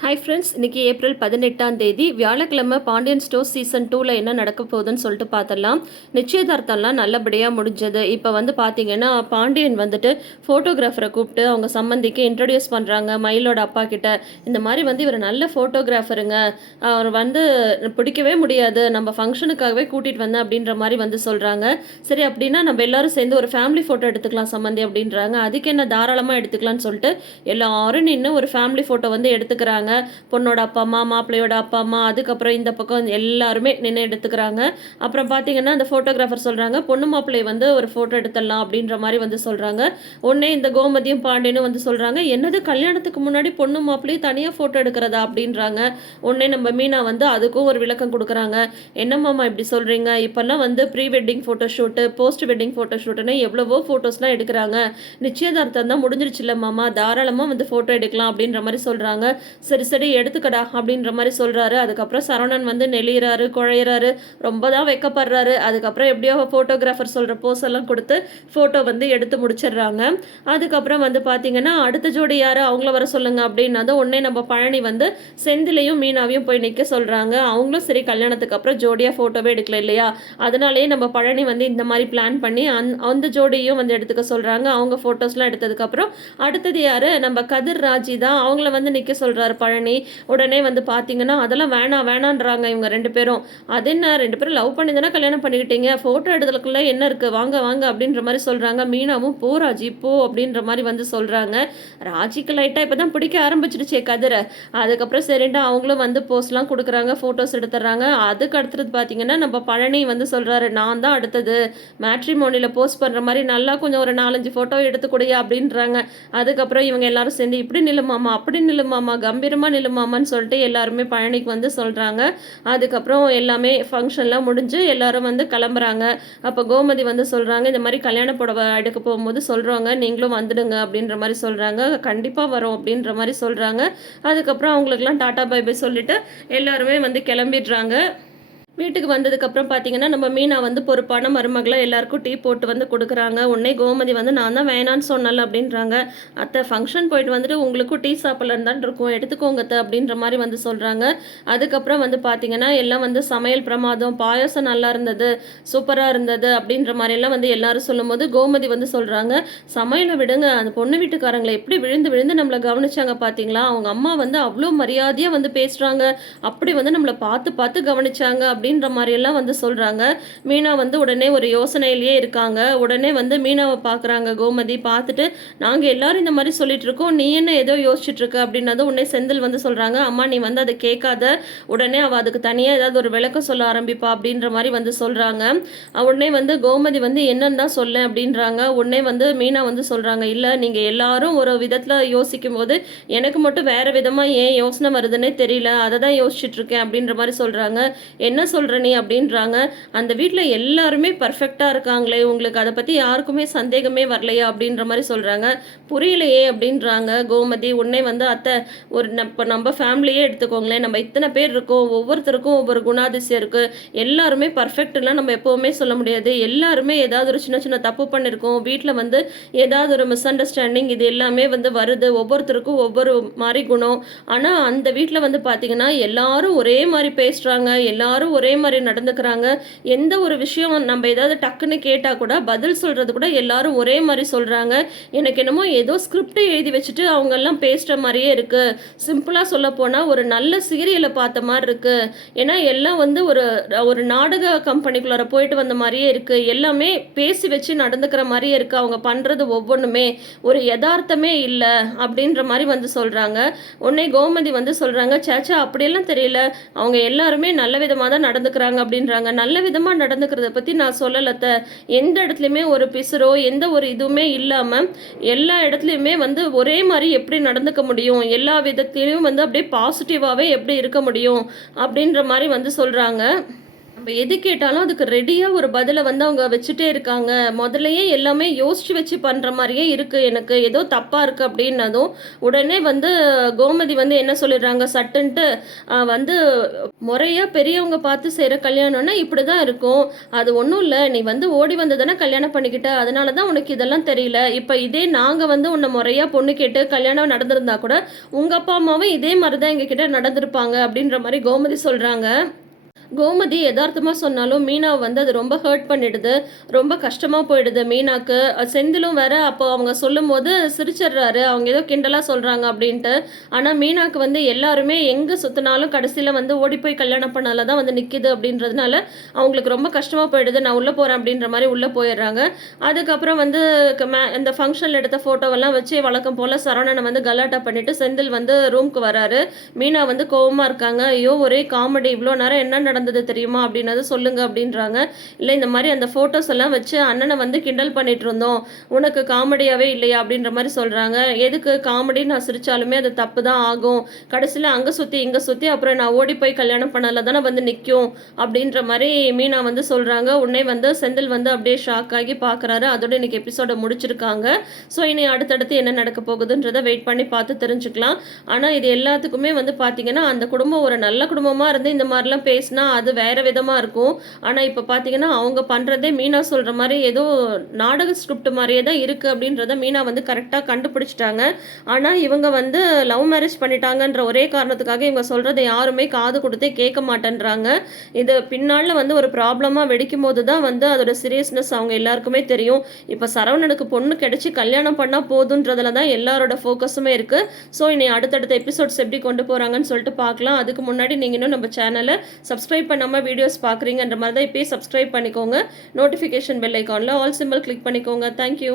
Hi friends இன்னைக்கு April பதினெட்டாம் தேதி வியாழக்கிழமை பாண்டியன் ஸ்டோர் சீசன் டூவில் என்ன நடக்க போகுதுன்னு சொல்லிட்டு பார்த்துடலாம். நிச்சயதார்த்தம்லாம் நல்லபடியாக முடிஞ்சது. இப்போ வந்து பார்த்தீங்கன்னா பாண்டியன் வந்துட்டு ஃபோட்டோகிராஃபரை கூப்பிட்டு அவங்க சம்மந்திக்கு இன்ட்ரடியூஸ் பண்ணுறாங்க மயிலோட அப்பா கிட்ட. இந்த மாதிரி வந்து இவர் நல்ல ஃபோட்டோகிராஃபருங்க அவர் வந்து பிடிக்கவே முடியாது. நம்ம ஃபங்க்ஷனுக்காகவே கூட்டிகிட்டு வந்தேன் அப்படின்ற மாதிரி வந்து சொல்கிறாங்க சரி அப்படின்னா நம்ம எல்லாரும் சேர்ந்து ஒரு ஃபேமிலி ஃபோட்டோ எடுத்துக்கலாம் சம்மந்தி அப்படின்றாங்க. அதுக்கு என்ன தாராளமாக எடுத்துக்கலாம்னு சொல்லிட்டு எல்லாரும் நின்று ஒரு ஃபேமிலி ஃபோட்டோ வந்து எடுத்துக்கிறாங்க. பொண்ணோட அப்பா அம்மா மாப்பிள்ளையோட அப்பா அம்மா அதுக்கப்புறம் இந்த பக்கம் எல்லாருமே நின்று எடுத்துக்கிறாங்க. அப்புறம் பார்த்தீங்கன்னா அந்த ஃபோட்டோகிராஃபர் சொல்கிறாங்க பொண்ணு மாப்பிள்ளை வந்து ஒரு ஃபோட்டோ எடுத்துடலாம் அப்படின்ற மாதிரி வந்து சொல்கிறாங்க உடனே இந்த கோமதியும் பாண்டியனும் வந்து சொல்கிறாங்க என்னது கல்யாணத்துக்கு முன்னாடி பொண்ணு மாப்பிள்ளையும் தனியாக ஃபோட்டோ எடுக்கிறதா? அப்படின்றாங்க. உடனே நம்ம மீனா வந்து அதுக்கும் ஒரு விளக்கம் கொடுக்குறாங்க. என்னம்மாம்மா இப்படி சொல்கிறீங்க இப்போல்லாம் வந்து pre wedding photo shoot post wedding photo ஷூட்டுன்னு எவ்வளவோ ஃபோட்டோஸ்லாம் எடுக்கிறாங்க. நிச்சயதார்த்தம் தான் முடிஞ்சிருச்சுல்ல மாமா? தாராளமாக வந்து ஃபோட்டோ எடுக்கலாம் அப்படின்ற மாதிரி சொல்கிறாங்க சரி சரி எடுத்துக்கடா அப்படின்ற மாதிரி சொல்கிறாரு அதுக்கப்புறம் சரவணன் வந்து நெளிகிறாரு குழையிறாரு ரொம்ப தான் வெக்கப்படுறாரு. அதுக்கப்புறம் எப்படியோ ஃபோட்டோகிராஃபர் சொல்கிற போஸ் எல்லாம் கொடுத்து ஃபோட்டோ வந்து எடுத்து முடிச்சிடுறாங்க. அதுக்கப்புறம் வந்து பார்த்தீங்கன்னா அடுத்த ஜோடி யார்? அவங்கள வர சொல்லுங்க அப்படின்னா உடனே நம்ம பழனி வந்து செந்திலையும் மீனாவையும் போய் நிற்க சொல்கிறாங்க அவங்களும் சரி கல்யாணத்துக்கு அப்புறம் ஜோடியாக ஃபோட்டோவே எடுக்கல இல்லையா? அதனாலேயே நம்ம பழனி வந்து இந்த மாதிரி பிளான் பண்ணி அந் அந்த ஜோடியும் வந்து எடுத்துக்க சொல்கிறாங்க அவங்க ஃபோட்டோஸ்லாம் எடுத்ததுக்கப்புறம் அடுத்தது யார்? நம்ம கதிர் ராஜி தான் அவங்கள வந்து நிற்க சொல்கிறாரு பழனி உடனே வந்து பார்த்தீங்கன்னா அதெல்லாம் வேணாம் வேணான்றாங்க இவங்க ரெண்டு பேரும். அது என்ன? ரெண்டு பேரும் லவ் பண்ணி தானே கல்யாணம் பண்ணிக்கிட்டீங்க? ஃபோட்டோ எடுத்ததுக்குள்ள என்ன இருக்குது வாங்க வாங்க அப்படின்ற மாதிரி சொல்கிறாங்க மீனாவும் போ ராஜி போ அப்படின்ற மாதிரி வந்து சொல்கிறாங்க ராஜிக்கு லைட்டாக இப்போ தான் பிடிக்க ஆரம்பிச்சிடுச்சே கதிரை. அதுக்கப்புறம் சரின்ட்டு அவங்களும் வந்து போஸ்ட்லாம் கொடுக்குறாங்க ஃபோட்டோஸ் எடுத்துடுறாங்க. அதுக்கு அடுத்தது பார்த்தீங்கன்னா நம்ம பழனி வந்து சொல்கிறாரு நான் தான் அடுத்தது. மேட்ரிமோனியில் போஸ்ட் பண்ணுற மாதிரி நல்லா கொஞ்சம் ஒரு நாலஞ்சு ஃபோட்டோ எடுத்துக்கூடிய அப்படின்றாங்க. அதுக்கப்புறம் இவங்க எல்லாரும் சேர்ந்து இப்படி நில்லுமாமா அப்படி நில்லுமாமா நில்லுமா நில்லுமாமான்னு சொல்லிட்டு எல்லாருமே பழனிக்கு வந்து சொல்கிறாங்க அதுக்கப்புறம் எல்லாமே ஃபங்க்ஷன்லாம் முடிஞ்சு எல்லாரும் வந்து கிளம்புறாங்க. அப்போ கோமதி வந்து சொல்கிறாங்க இந்த மாதிரி கல்யாண புடவை எடுக்க போகும்போது சொல்கிறவங்க நீங்களும் வந்துடுங்க அப்படின்ற மாதிரி சொல்கிறாங்க கண்டிப்பாக வரோம் அப்படின்ற மாதிரி சொல்கிறாங்க அதுக்கப்புறம் அவங்களுக்குலாம் டாட்டா பை பை சொல்லிட்டு எல்லாருமே வந்து கிளம்பிடுறாங்க. வீட்டுக்கு வந்ததுக்கப்புறம் பார்த்தீங்கன்னா நம்ம மீனா வந்து பொறுப்பான மருமகளை எல்லாருக்கும் டீ போட்டு வந்து கொடுக்குறாங்க. உடனே கோமதி வந்து நான் தான் வேணான்னு சொன்னல அப்படின்றாங்க. அத்தை ஃபங்க்ஷன் போயிட்டு வந்துட்டு உங்களுக்கும் டீ சாப்பிட்லன்னு தான் இருக்கும். எடுத்துக்கோங்க அத்தை அப்படின்ற மாதிரி வந்து சொல்கிறாங்க அதுக்கப்புறம் வந்து பார்த்தீங்கன்னா எல்லாம் வந்து சமையல் பிரமாதம் பாயாசம் நல்லா இருந்தது சூப்பராக இருந்தது அப்படின்ற மாதிரிலாம் வந்து எல்லாரும் சொல்லும்போது கோமதி வந்து சொல்கிறாங்க சமையலை விடுங்க. அந்த பொண்ணு வீட்டுக்காரங்களை எப்படி விழுந்து விழுந்து நம்மளை கவனிச்சாங்க பார்த்தீங்களா அவங்க அம்மா வந்து அவ்வளோ மரியாதையாக வந்து பேசுகிறாங்க அப்படி வந்து நம்மளை பார்த்து பார்த்து கவனிச்சாங்க அப்படின்ற மாதிரியெல்லாம் வந்து சொல்கிறாங்க மீனா வந்து உடனே ஒரு யோசனையிலேயே இருக்காங்க. உடனே வந்து மீனாவை பார்க்குறாங்க கோமதி. பார்த்துட்டு நாங்கள் எல்லாரும் இந்த மாதிரி சொல்லிட்டு இருக்கோம். நீ என்ன ஏதோ யோசிச்சுட்ருக்க அப்படின்னது உடனே செந்தில் வந்து சொல்கிறாங்க அம்மா நீ வந்து அதை கேட்காத. உடனே அவள் அதுக்கு தனியாக ஏதாவது ஒரு விளக்கம் சொல்ல ஆரம்பிப்பா. அப்படின்ற மாதிரி வந்து சொல்கிறாங்க உடனே வந்து கோமதி வந்து என்னன்னு தான் சொல்ல அப்படின்றாங்க. உடனே வந்து மீனா வந்து சொல்கிறாங்க இல்லை நீங்கள் எல்லாரும் ஒரு விதத்தில் யோசிக்கும் போது எனக்கு மட்டும் வேறு விதமாக ஏன் யோசனை வருதுன்னே தெரியல. அதை தான் யோசிச்சுட்ருக்கேன் அப்படின்ற மாதிரி சொல்கிறாங்க என்ன சொல்கிற நீ அப்படின்றாங்க. அந்த வீட்டில் எல்லாருமே பர்ஃபெக்டாக இருக்காங்களே உங்களுக்கு அதை பற்றி யாருக்குமே சந்தேகமே வரலையா அப்படின்ற மாதிரி சொல்கிறாங்க புரியலையே அப்படின்றாங்க. கோமதி உடனே வந்து அத்தை ஒரு இப்போ நம்ம ஃபேமிலியே எடுத்துக்கோங்களேன். நம்ம இத்தனை பேர் இருக்கோம். ஒவ்வொருத்தருக்கும் ஒவ்வொரு குணாதிசயம் இருக்குது எல்லாருமே பர்ஃபெக்ட்லாம் நம்ம எப்போவுமே சொல்ல முடியாது. எல்லாருமே ஏதாவது ஒரு சின்ன சின்ன தப்பு பண்ணியிருக்கோம் வீட்டில் வந்து ஏதாவது ஒரு மிஸ் அண்டர்ஸ்டாண்டிங் இது எல்லாமே வந்து வருது. ஒவ்வொருத்தருக்கும் ஒவ்வொரு மாதிரி குணம். ஆனால் அந்த வீட்டில் வந்து பார்த்தீங்கன்னா எல்லாரும் ஒரே மாதிரி பேசுகிறாங்க எல்லாரும் ஒரே ஒரே மாதிரி நடந்துக்கிறாங்க. எந்த ஒரு விஷயம் நம்ம ஏதாவது டக்குன்னு கேட்டால் கூட பதில் சொல்கிறது கூட எல்லாரும் ஒரே மாதிரி சொல்கிறாங்க எனக்கு என்னமோ ஏதோ ஸ்கிரிப்டை எழுதி வச்சுட்டு அவங்கெல்லாம் பேசுகிற மாதிரியே இருக்குது சிம்பிளாக சொல்ல போனால் ஒரு நல்ல சீரியலை பார்த்த மாதிரி இருக்குது ஏன்னா எல்லாம் வந்து ஒரு ஒரு நாடக கம்பெனிக்குள்ளார போயிட்டு வந்த மாதிரியே இருக்குது எல்லாமே பேசி வச்சு நடந்துக்கிற மாதிரியே இருக்குது அவங்க பண்ணுறது ஒவ்வொன்றுமே ஒரு யதார்த்தமே இல்லை அப்படின்ற மாதிரி வந்து சொல்கிறாங்க உடனே கோமதி வந்து சொல்கிறாங்க சேச்சா அப்படியெல்லாம் தெரியல. அவங்க எல்லாருமே நல்ல விதமாக தான் நடந்துக்கிறாங்க அப்படின்றாங்க. நல்ல விதமாக நடந்துக்கிறத பற்றி நான் சொல்லலத்த. எந்த இடத்துலையுமே ஒரு பிசுரோ எந்த ஒரு இதுவுமே இல்லாமல் எல்லா இடத்துலையுமே வந்து ஒரே மாதிரி எப்படி நடந்துக்க முடியும்? எல்லா விதத்திலையும் வந்து அப்படியே பாசிட்டிவாகவே எப்படி இருக்க முடியும்? அப்படின்ற மாதிரி வந்து சொல்கிறாங்க நம்ம எது கேட்டாலும் அதுக்கு ரெடியாக ஒரு பதிலை வந்து அவங்க வச்சுட்டே இருக்காங்க. முதல்லையே எல்லாமே யோசிச்சு வச்சு பண்ணுற மாதிரியே இருக்குது எனக்கு ஏதோ தப்பாக இருக்குது அப்படின்னதும் உடனே வந்து கோமதி வந்து என்ன சொல்லிடுறாங்க? சட்டுன்ட்டு வந்து முறையாக பெரியவங்க பார்த்து செய்கிற கல்யாணம்னா இப்படி தான் இருக்கும். அது ஒன்றும் இல்லை. நீ வந்து ஓடி வந்து தானே கல்யாணம் பண்ணிக்கிட்ட. அதனால தான் உனக்கு இதெல்லாம் தெரியல. இப்போ இதே நாங்கள் வந்து உன்னை முறையாக பொண்ணு கேட்டு கல்யாணம் நடந்திருந்தா கூட உங்கள் அப்பா அம்மாவும் இதே மாதிரி தான் எங்ககிட்ட நடந்திருப்பாங்க. அப்படின்ற மாதிரி கோமதி சொல்கிறாங்க கோமதி யதார்த்தமாக சொன்னாலும் மீனாவை வந்து அது ரொம்ப ஹர்ட் பண்ணிடுது. ரொம்ப கஷ்டமாக போயிடுது மீனாக்கு. செந்திலும் வேற அப்போ அவங்க சொல்லும்போது சிரிச்சிடுறாரு. அவங்க ஏதோ கிண்டலாக சொல்கிறாங்க அப்படின்ட்டு. ஆனால் மீனாக்கு வந்து எல்லாருமே எங்கே சுற்றினாலும் கடைசியில் வந்து ஓடி போய் கல்யாணம் பண்ணால தான் வந்து நிற்கிது அப்படின்றதுனால அவங்களுக்கு ரொம்ப கஷ்டமாக போயிடுது. நான் உள்ளே போகிறேன் அப்படின்ற மாதிரி உள்ளே போயிடுறாங்க. அதுக்கப்புறம் வந்து க- மே- இந்த ஃபங்க்ஷனில் எடுத்த ஃபோட்டோவெல்லாம் வச்சு வழக்கம் போல் சரவணனை வந்து கலாட்டா பண்ணிவிட்டு செந்தில் வந்து ரூம்க்கு வராரு. மீனா வந்து கோபமாக இருக்காங்க. ஐயோ ஒரே காமெடி இவ்வளோ நேரம் என்ன நடந்தது தெரியுமா அப்படின்னது சொல்லுங்க அப்படின்றாங்க. இல்லை இந்த மாதிரி அந்த ஃபோட்டோஸ் எல்லாம் வச்சு அண்ணனை வந்து கிண்டல் பண்ணிட்டு இருந்தோம். உனக்கு காமெடியாவே இல்லையா அப்படின்ற மாதிரி சொல்றாங்க. எதுக்கு காமெடி? நான் சிரித்தாலுமே அது தப்பு தான் ஆகும். கடைசியில் அங்கே சுற்றி இங்கே சுற்றி அப்புறம் நான் ஓடி போய் கல்யாணம் பண்ணல தானே வந்து நிற்கும் அப்படின்ற மாதிரி மீனா வந்து சொல்கிறாங்க உடனே வந்து செந்தில் வந்து அப்படியே ஷாக் ஆகி பார்க்குறாரு அதோட இன்னைக்கு எபிசோட முடிச்சிருக்காங்க. ஸோ இனி அடுத்தடுத்து என்ன நடக்க போகுதுன்றதை வெயிட் பண்ணி பார்த்து தெரிஞ்சுக்கலாம். ஆனால் இது எல்லாத்துக்குமே வந்து பார்த்தீங்கன்னா அந்த குடும்பம் ஒரு நல்ல குடும்பமாக இருந்து இந்த மாதிரிலாம் பேசினா அது வேற விதமாக இருக்கும். ஆனால் இப்போ பார்த்தீங்கன்னா அவங்க பண்ணுறதே மீனா சொல்கிற மாதிரி ஏதோ நாடக ஸ்கிரிப்ட் மாதிரியே தான் இருக்குது அப்படின்றத மீனா வந்து கரெக்டாக கண்டுபிடிச்சிட்டாங்க. ஆனால் இவங்க வந்து லவ் மேரேஜ் பண்ணிட்டாங்கன்ற ஒரே காரணத்துக்காக இவங்க சொல்கிறத யாருமே காது கொடுத்தே கேட்க மாட்டேன்றாங்க. இது பின்னால் வந்து ஒரு ப்ராப்ளமாக வெடிக்கும் போது தான் வந்து அதோட சீரியஸ்னஸ் அவங்க எல்லாருக்குமே தெரியும். இப்போ சரவணனுக்கு பொண்ணு கிடைச்சி கல்யாணம் பண்ணால் போதுன்றதுல தான் எல்லாரோட ஃபோக்கஸுமே இருக்குது ஸோ இனி அடுத்தடுத்த எபிசோட்ஸ் எப்படி கொண்டு போகிறாங்கன்னு சொல்லிட்டு பார்க்கலாம் அதுக்கு முன்னாடி நீங்கள் இன்னும் நம்ம சேனலை சப்ஸ்கிரைப் பண்ணாமல் வீடியோஸ் பார்க்குறீங்கன்ற மாதிரி தான் இப்போயே சப்ஸ்கிரைப் பண்ணிக்கோங்க. நோட்டிஃபிகேஷன் பெல் ஐக்கானில் ஆல் சிம்பிள் கிளிக் பண்ணிக்கோங்க. Thank you